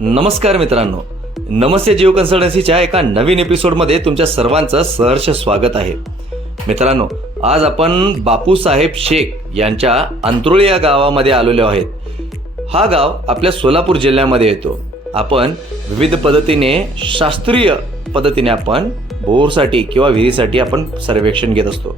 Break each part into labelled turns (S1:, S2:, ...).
S1: नमस्कार मित्रांनो. नमस्ते जिओ कन्सल्टन्सीच्या एका नवीन एपिसोडमध्ये तुमच्या सर्वांचं सहर्ष स्वागत आहे. मित्रांनो आज आपण बापूसाहेब शेख यांच्या अंत्रोळी या गावामध्ये आलेलो आहेत. हा गाव आपल्या सोलापूर जिल्ह्यामध्ये येतो. आपण विविध पद्धतीने शास्त्रीय पद्धतीने आपण बोरसाठी किंवा विहिरीसाठी आपण सर्वेक्षण घेत असतो.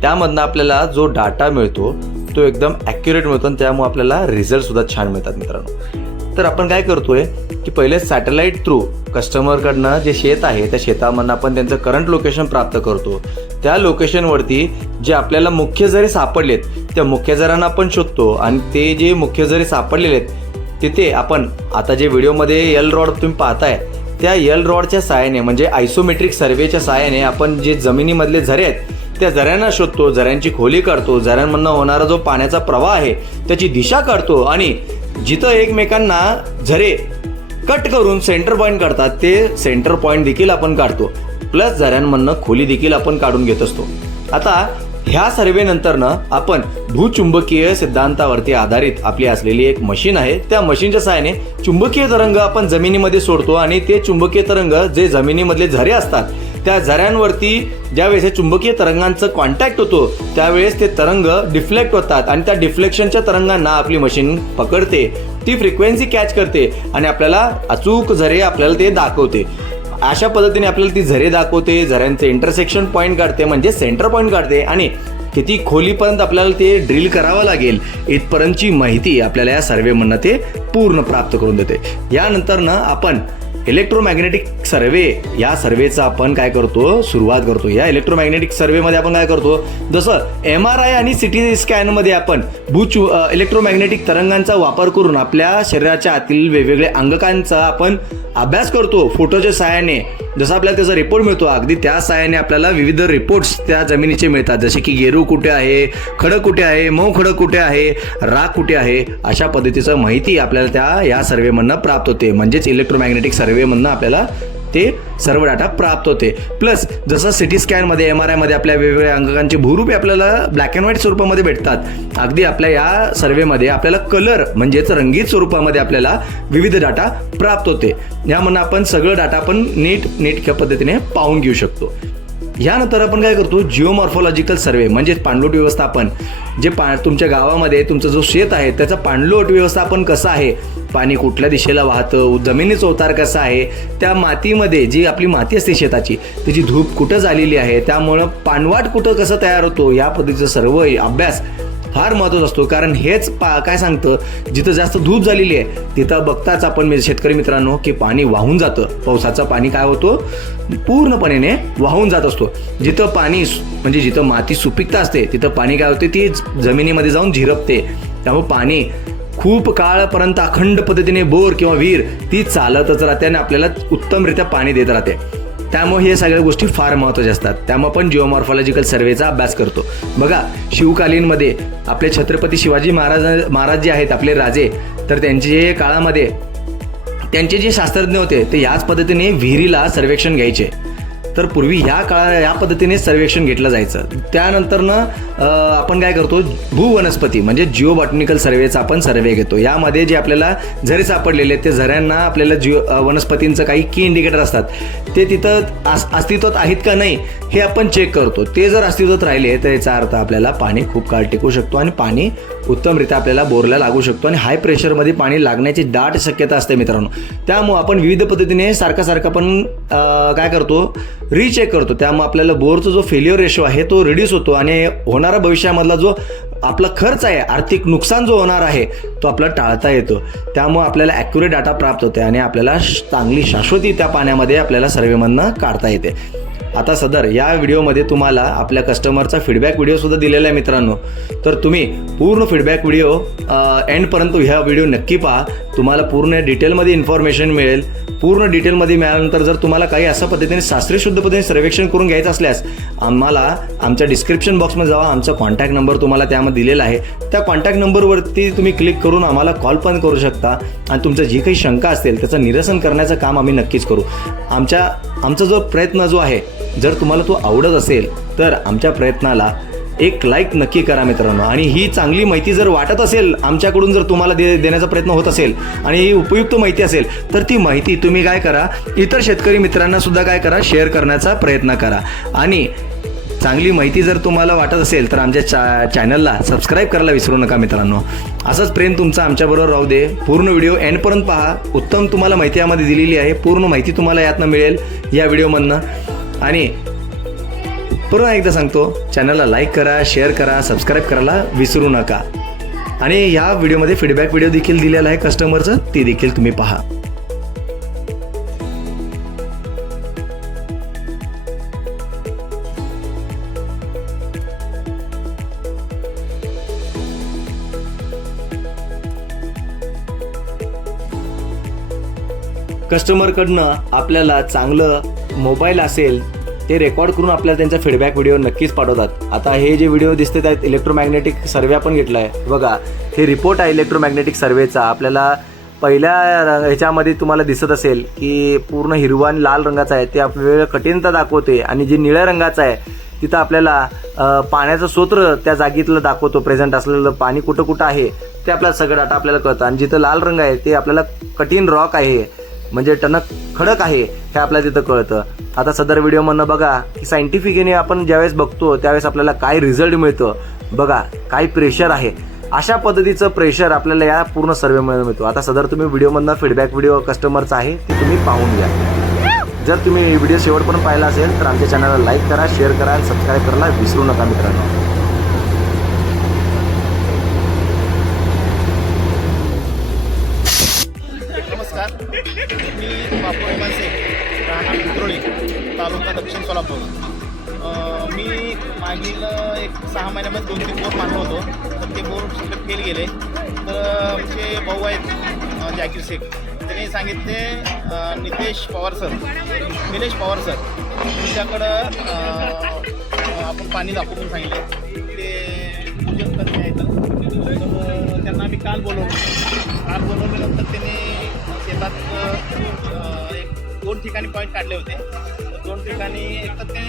S1: त्यामधनं आपल्याला जो डाटा मिळतो तो एकदम ॲक्युरेट मिळतो आणि त्यामुळे आपल्याला रिझल्ट सुद्धा छान मिळतात मित्रांनो. तर आपण काय करतोय की पहिले सॅटेलाईट थ्रू कस्टमरकडनं जे शेत आहे त्या शेतामधनं आपण त्यांचं करंट लोकेशन प्राप्त करतो. त्या लोकेशनवरती जे आपल्याला मुख्य जरी सापडलेत त्या मुख्य जरांना आपण शोधतो आणि ते जे मुख्य जरी सापडलेले आहेत तिथे आपण आता जे व्हिडिओमध्ये एल रॉड तुम्ही पाहताय त्या एल रॉडच्या सहाय्याने म्हणजे आयसोमेट्रिक सर्वेच्या सहाय्याने आपण जे जमिनीमधले झरे आहेत त्या झऱ्यांना शोधतो झऱ्यांची खोली काढतो झऱ्यांमधनं होणारा जो पाण्याचा प्रवाह आहे त्याची दिशा काढतो आणि जिथं एकमेकांना झरे कट करून सेंटर पॉईंट काढतात ते सेंटर पॉईंट देखील आपण काढतो. प्लस झऱ्यांमधनं खोली देखील आपण काढून घेत असतो. आता ह्या सर्वेनंतरनं आपण भूचुंबकीय सिद्धांतावरती आधारित आपली असलेली एक मशीन आहे. त्या मशीनच्या सहाय्याने चुंबकीय तरंग आपण जमिनीमध्ये सोडतो आणि ते चुंबकीय तरंग जे जमिनीमधले झरे असतात त्या झऱ्यांवरती ज्यावेळेस हे चुंबकीय तरंगांचं कॉन्टॅक्ट होतो त्यावेळेस ते तरंग डिफ्लेक्ट होतात आणि त्या डिफ्लेक्शनच्या तरंगांना आपली मशीन पकडते. ती फ्रिक्वेन्सी कॅच करते आणि आपल्याला अचूक झरे आपल्याला ते दाखवते. अशा पद्धतीने आपल्याला ती झरे दाखवते झऱ्यांचे इंटरसेक्शन पॉईंट काढते म्हणजे सेंटर पॉईंट काढते आणि किती खोलीपर्यंत आपल्याला ते ड्रिल करावं लागेल इथपर्यंतची माहिती आपल्याला या सर्वेमधनं ते पूर्ण प्राप्त करून देते. यानंतरनं आपण इलेक्ट्रोमॅग्नेटिक सर्वे या सर्वेचा आपण काय करतो? सुरुवात करतो. या इलेक्ट्रोमॅग्नेटिक सर्वेमध्ये आपण काय करतो? जसं एम आर आय आणि सिटी स्कॅनमध्ये आपण भूच इलेक्ट्रोमॅग्नेटिक तरंगांचा वापर करून आपल्या शरीराच्या आतील वेगवेगळ्या अंगकांचा आपण अभ्यास करतो. फोटोच्या सहाय्याने. जसं आपल्याला त्याचा रिपोर्ट मिळतो. अगदी त्या सहाय्याने आपल्याला विविध रिपोर्ट्स त्या जमिनीचे मिळतात. जसे की गेरू कुठे आहे? खडक कुठे आहे? मऊ खडक कुठे आहे? राग कुठे आहे? अशा पद्धतीचं माहिती आपल्याला त्या या सर्वेमधनं प्राप्त होते. म्हणजेच इलेक्ट्रोमॅग्नेटिक सर्वेमधनं आपल्याला ते सर्व डाटा प्राप्त होते. प्लस जसं सिटी स्कॅनमध्ये एम आर आयमध्ये आपल्या वेगवेगळ्या अंकांची भूरूपे आपल्याला ब्लॅक अँड व्हाईट स्वरूपामध्ये भेटतात. अगदी आपल्या या सर्वेमध्ये आपल्याला कलर म्हणजेच रंगीत स्वरूपामध्ये आपल्याला विविध डाटा प्राप्त होते. यामधून आपण सगळं डाटा आपण नीट नीटक्या पद्धतीने पाहून घेऊ शकतो. यानंतर आपण काय करतो? जिओमॉर्फॉलॉजिकल सर्वे म्हणजेच पाणलोट व्यवस्थापन. जे पा तुमच्या गावामध्ये तुमचं जो शेत आहे त्याचं पाणलोट व्यवस्थापन कसं आहे? पाणी कुठल्या दिशेला वाहतं? जमिनीचा उतार कसा आहे? त्या मातीमध्ये जी आपली माती असते शेताची त्याची धूप कुठं झालेली आहे? त्यामुळं पाणवाट कुठं कसं तयार होतो? या पद्धतीचं सर्व अभ्यास फार महत्त्वाचा असतो. कारण हेच पा काय सांगतं? जिथं जास्त धूप झालेली आहे तिथं बघताच आपण म्हणजे शेतकरी मित्रांनो की पाणी वाहून जातं. पावसाचं पाणी काय होतो? पूर्णपणे वाहून जात असतो. जिथं पाणी सु- म्हणजे जिथं माती सुपीकता असते तिथं पाणी काय होते? ती जमिनीमध्ये जाऊन झिरपते. त्यामुळे पाणी खूप काळपर्यंत अखंड पद्धतीने बोर किंवा विहीर ती चालतच राहते आणि आपल्याला उत्तमरित्या पाणी देत राहते. त्यामुळे हे सगळ्या गोष्टी फार महत्त्वाच्या असतात. त्यामुळे आपण जिओमॉर्फॉलॉजिकल सर्वेचा अभ्यास करतो. बघा शिवकालीनमध्ये आपले छत्रपती शिवाजी महाराज महाराज जे आहेत आपले राजे तर त्यांचे काळामध्ये त्यांचे जे शास्त्रज्ञ होते ते याच पद्धतीने विहिरीला सर्वेक्षण घ्यायचे. तर पूर्वी ह्या काळा या पद्धतीने सर्वेक्षण घेतलं जायचं. त्यानंतरनं आपण काय करतो भूवनस्पती म्हणजे जिओ बॉटनिकल सर्वेचा आपण सर्वे घेतो. यामध्ये जे आपल्याला झरे सापडलेले आहेत, ते झऱ्यांना आपल्याला जिओ वनस्पतींचं काही की इंडिकेटर असतात. ते तिथं अस अस्तित्वात आहेत का नाही हे आपण चेक करतो. ते जर अस्तित्वात राहिले तर याचा अर्थ आपल्याला पाणी खूप काळ टिकू शकतो आणि पाणी उत्तमरित्या आपल्याला बोरला लागू शकतो आणि हाय प्रेशरमध्ये पाणी लागण्याची दाट शक्यता असते मित्रांनो. त्यामुळे आपण विविध पद्धतीने सारखा सारखा पण काय करतो रिचेक करतो. त्यामुळे आपल्याला बोरचा जो फेल्युअर रेशो आहे तो रिड्यूस होतो आणि होणारा भविष्यामधला जो आपला खर्च आहे आर्थिक नुकसान जो होणार आहे तो आपला टाळता येतो. त्यामुळे आपल्याला ॲक्युरेट डाटा प्राप्त होते आणि आपल्याला श- चांगली शाश्वती त्या पाण्यामध्ये आपल्याला सर्वेमधनं काढता येते. आता सदर या व्हिडिओमध्ये तुम्हाला आपल्या कस्टमरचा फीडबॅक व्हिडिओसुद्धा दिलेला आहे मित्रांनो. तर तुम्ही पूर्ण फीडबॅक व्हिडिओ एंडपर्यंत ह्या व्हिडिओ नक्की पहा. तुम्हाला पूर्ण डिटेलमध्ये इन्फॉर्मेशन मिळेल. पूर्ण डिटेलमध्ये मिळाल्यानंतर जर तुम्हाला काही अशा पद्धतीने शास्त्रीय शुद्ध पद्धतीने सर्वेक्षण करून घ्यायचं असल्यास आम्हाला आमच्या डिस्क्रिप्शन बॉक्समध्ये जावा. आमचा कॉन्टॅक्ट नंबर तुम्हाला त्यामध्ये दिलेला आहे. त्या कॉन्टॅक्ट नंबरवरती तुम्ही क्लिक करून आम्हाला कॉल पण करू शकता. आणि तुमचं जी काही शंका असेल त्याचं निरसन करण्याचं काम आम्ही नक्कीच करू. आमच्या आमचा जो प्रयत्न जो आहे जर तुम्हाला तो आवडत असेल तर आमच्या प्रयत्नाला एक लाईक नक्की करा मित्रांनो. आणि ही चांगली माहिती जर वाटत असेल आमच्याकडून जर तुम्हाला दे देण्याचा प्रयत्न होत असेल आणि ही उपयुक्त माहिती असेल तर ती माहिती तुम्ही काय करा? इतर शेतकरी मित्रांना सुद्धा काय करा? शेअर करण्याचा प्रयत्न करा. आणि चांगली माहिती जर तुम्हाला वाटत असेल तर आमच्या चा चॅनलला सबस्क्राईब करायला विसरू नका मित्रांनो. असंच प्रेम तुमचं आमच्याबरोबर राहू दे. पूर्ण व्हिडिओ एंडपर्यंत पहा. उत्तम तुम्हाला माहिती यामध्ये दिलेली आहे. पूर्ण माहिती तुम्हाला यातनं मिळेल या व्हिडिओमधनं आणि पुन्हा एकदा सांगतो चॅनलला लाईक करा शेअर करा सबस्क्राईब करायला विसरू नका. आणि या व्हिडिओमध्ये फीडबॅक व्हिडिओ देखील दिलेला आहे कस्टमरचं ते देखील तुम्ही पहा. कस्टमरकडनं आपल्याला चांगलं मोबाईल असेल ते रेकॉर्ड करून आपल्याला त्यांचा फीडबॅक व्हिडिओ नक्कीच पाठवतात. आता हे जे व्हिडिओ दिसते त्यात इलेक्ट्रोमॅग्नेटिक सर्वे आपण घेतला आहे बघा हे रिपोर्ट आहे इलेक्ट्रोमॅग्नेटिक सर्वेचा आपल्याला पहिल्या ह्याच्यामध्ये तुम्हाला दिसत असेल की पूर्ण हिरवा आणि लाल रंगाचा आहे. ते आपल्याला कठीणता दाखवते आणि जे निळ्या रंगाचं आहे तिथं आपल्याला पाण्याचं स्रोत्र त्या जागेतलं दाखवतो. प्रेझेंट असलेलं पाणी कुठं कुठं आहे ते आपल्याला सगळं डाटा आपल्याला कळतं. आणि जिथं लाल रंग आहे ते आपल्याला कठीण रॉक आहे. म्हणजे टणक खडक आहे हे आपल्याला तिथं कळतं. आता सदर व्हिडिओमधनं बघा की सायंटिफिकली आपण ज्यावेळेस बघतो त्यावेळेस आपल्याला काय रिझल्ट मिळतं? बघा काय प्रेशर आहे? अशा पद्धतीचं प्रेशर आपल्याला या पूर्ण सर्वेमध्ये मिळतो. आता सदर तुम्ही व्हिडिओमधनं फीडबॅक व्हिडिओ कस्टमरचा आहे ते तुम्ही पाहून घ्या. जर तुम्ही व्हिडिओ शेवटपर्यंत पाहिला असेल तर आमच्या चॅनलला लाईक करा शेअर करा आणि सबस्क्राईब करायला विसरू नका मित्रांनो
S2: नमस्कार मी बापू हेमानसे राहणार पिंपरोळी तालुका दक्षिण सोलापूर. मी मागील एक सहा महिन्यामध्ये दोन तीन बोर मानलो होतो तर ते बोर सगळे फेल गेले. तर आमचे भाऊ आहेत जॅकीर जाकीर शेख. त्यांनी सांगितले नितेश पवार सर निलेश पवार सर तुमच्याकडं आपण पाणी दाखवून सांगितले. ते पूजन करते आहेत तर त्यांना आम्ही काल बोलवलं. काल बोलवल्यानंतर त्यांनी शेतात एक दोन ठिकाणी पॉईंट काढले होते. दोन ठिकाणी एक तर ते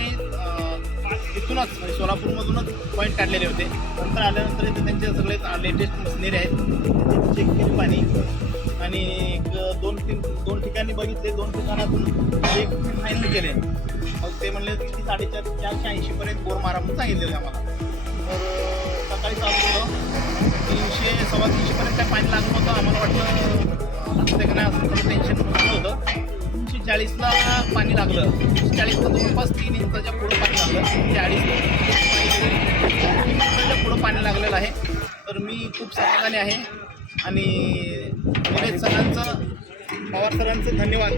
S2: तिथूनच म्हणजे सोलापूरमधूनच पॉईंट काढलेले होते. नंतर आल्यानंतर इथे त्यांचे सगळे लेटेस्ट मशिनरी आहेत. चेक केली पाणी आणि एक दोन तीन दोन ठिकाणी बघितले दोन ठिकाणातून एक फायनल केले. मग ते म्हणले की साडेचार चारशे ऐंशीपर्यंत बोर मारा म्हणून सांगितलेले आम्हाला. तर सकाळी चालू केलं तीनशे सव्वा तीनशेपर्यंत काय पाणी लागलं होतं. आम्हाला वाटलं असते का नाही असं थोडं टेन्शन होतं तीनशे चाळीसला पाणी लागलं. तीनशे चाळीसला जवळपास तीन इंचाच्या पुढं पाणी लागलं. चाळीस तीन इंचाच्या पुढं पाणी लागलेलं आहे. तर मी खूप समाधानी आहे. आणि निलेश सरांचं पवार सरांचं धन्यवाद.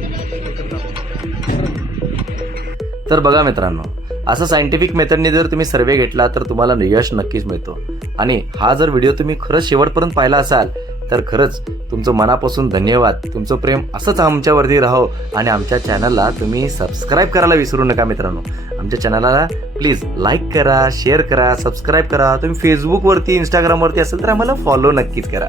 S1: तर बघा मित्रांनो असं सायंटिफिक मेथडने जर तुम्ही सर्वे घेतला तर तुम्हाला यश नक्कीच मिळतो. आणि हा जर व्हिडिओ तुम्ही खरंच शेवटपर्यंत पाहिला असाल तर खरंच तुमचं मनापासून धन्यवाद. तुमचं प्रेम असंच आमच्यावरती राहो आणि आमच्या चॅनलला तुम्ही सबस्क्राईब करायला विसरू नका मित्रांनो. आमच्या चॅनलला प्लीज लाईक करा शेअर करा सबस्क्राईब करा. तुम्ही फेसबुकवरती इंस्टाग्रामवरती असेल तर आम्हाला फॉलो नक्कीच करा.